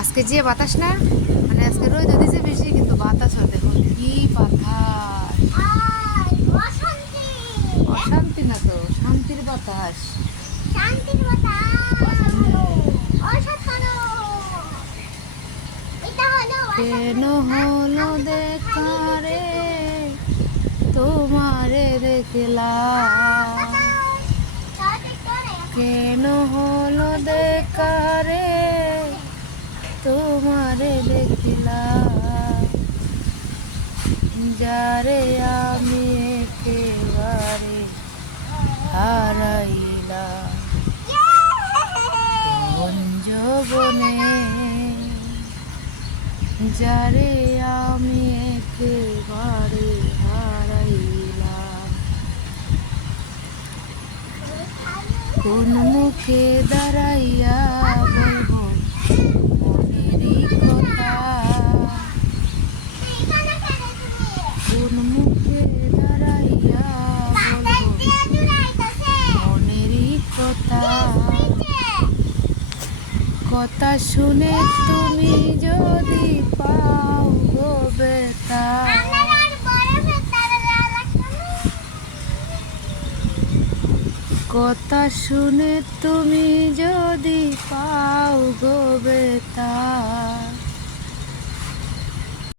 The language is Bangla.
আজকে যে বাতাস না, মানে আজকে রোদ দিছে বেশি কিন্তু বাতাস হয়, দেখো কি বাতাস। অশান্তি না তো, শান্তির বাতাস। কেন হলো দেখা রে তোমারে দেখলাম, কেন হলো দেখা রে তোমারে দেখলাম, যারে আমি একেবারে হারাইলাম কোন যৌবনে, যারে আমি একেবারে হারাইলাম। কোন মুখে দাঁড়াইয়া বলবো মনেরই কথা, কোন মুখে দাঁড়াইয়া বলবো মনেরই কথা, কথা শুনে তুমি যদি পাও গো বেতা, কথা শুনে তুমি যদি পাও গো বেতা,